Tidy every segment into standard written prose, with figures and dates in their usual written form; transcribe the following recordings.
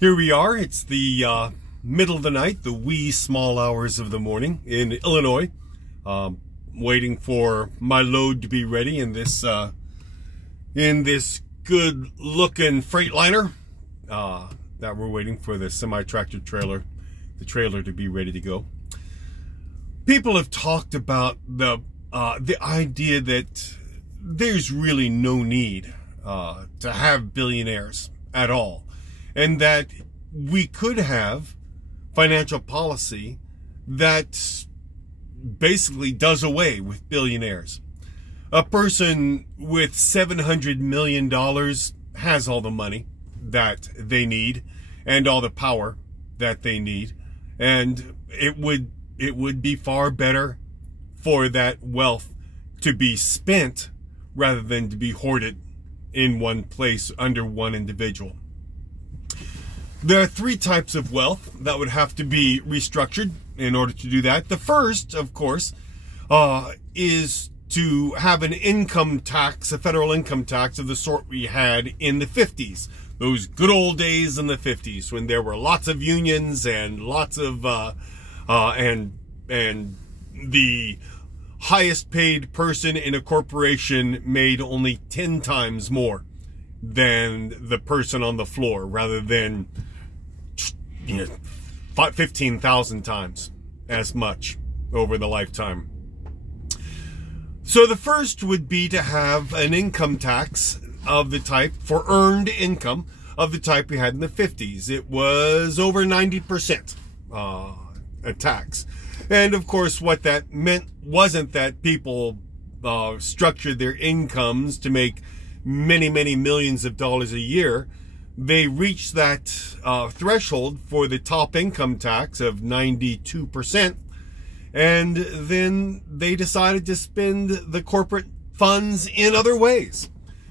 Here we are. It's the middle of the night, the wee small hours of the morning in Illinois. Waiting for my load to be ready in this good-looking Freightliner that we're waiting for the semi-tractor trailer, the trailer to be ready to go. People have talked about the idea that there's really no need to have billionaires at all, and that we could have financial policy that basically does away with billionaires. A person with $700 million has all the money that they need and all the power that they need, and it would be far better for that wealth to be spent rather than to be hoarded in one place under one individual. There are three types of wealth that would have to be restructured in order to do that. The first, of course, is to have an income tax, a federal income tax of the sort we had in the 50s. Those good old days in the 50s when there were lots of unions and lots of, and the highest paid person in a corporation made only 10 times more than the person on the floor, rather than 15,000 times as much over the lifetime. So the first would be to have an income tax of the type for earned income of the type we had in the 50s. It was over 90% a tax. And of course, what that meant wasn't that people structured their incomes to make many, many millions of dollars a year. They reached that threshold for the top income tax of 92%, and then they decided to spend the corporate funds in other ways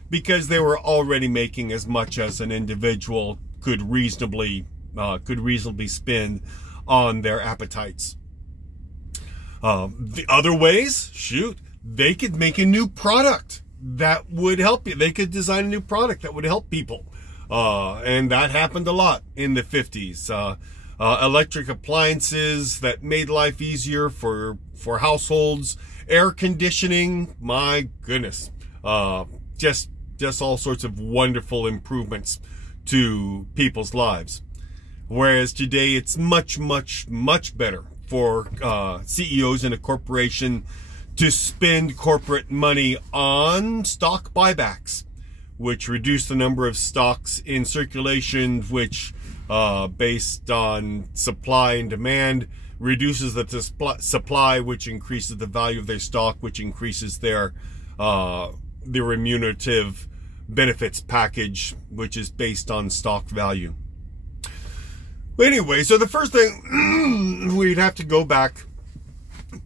because they were already making as much as an individual could reasonably spend on their appetites. The other ways, they could make a new product that would help you. They could design a new product that would help people. And that happened a lot in the 50s. Electric appliances that made life easier for households, air conditioning, my goodness. Just all sorts of wonderful improvements to people's lives. Whereas today it's much, much, much better for CEOs in a corporation to spend corporate money on stock buybacks, which reduce the number of stocks in circulation, which, based on supply and demand, reduces the supply, which increases the value of their stock, which increases their remunerative benefits package, which is based on stock value. Anyway, so the first thing, we'd have to go back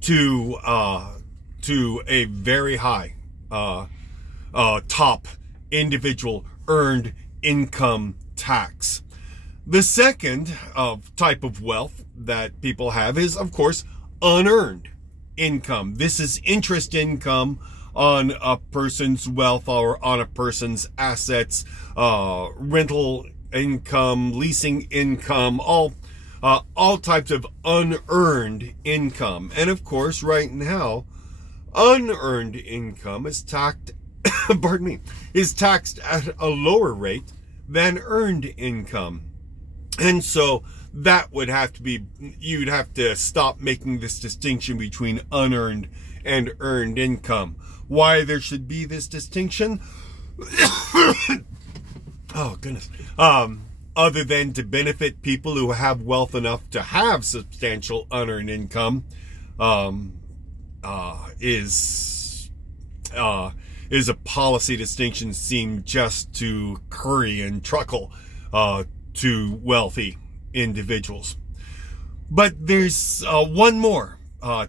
to a very high top individual earned income tax. The second type of wealth that people have is, of course, unearned income. This is interest income on a person's wealth or on a person's assets, rental income, leasing income, all types of unearned income. And of course, right now, unearned income is taxed is taxed at a lower rate than earned income. And so that would have to be, you'd have to stop making this distinction between unearned and earned income. Why there should be this distinction? Oh, goodness. Other than to benefit people who have wealth enough to have substantial unearned income, is a policy distinction seemed just to curry and truckle to wealthy individuals. But there's one more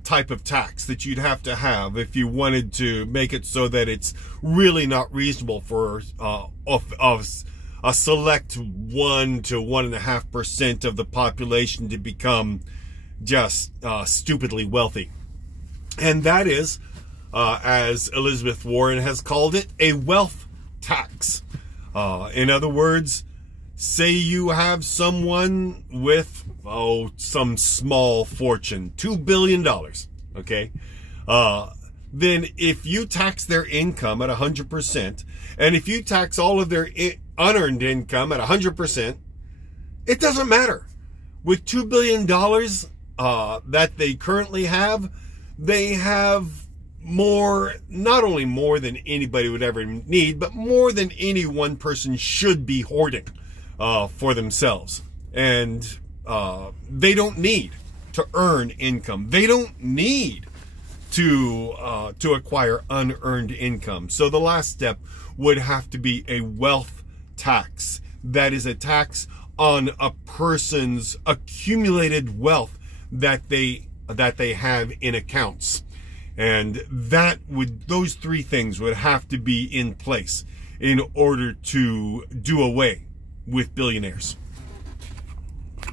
type of tax that you'd have to have if you wanted to make it so that it's really not reasonable for a select 1 to 1.5% of the population to become just stupidly wealthy. And that is, as Elizabeth Warren has called it, a wealth tax. In other words, say you have someone with, some small fortune, $2 billion, okay? Then if you tax their income at 100%, and if you tax all of their unearned income at 100%, it doesn't matter. With $2 billion that they currently have, they have more, not only more than anybody would ever need, but more than any one person should be hoarding for themselves. And they don't need to earn income. They don't need to acquire unearned income. So the last step would have to be a wealth tax. That is a tax on a person's accumulated wealth that they have in accounts. And those three things would have to be in place in order to do away with billionaires.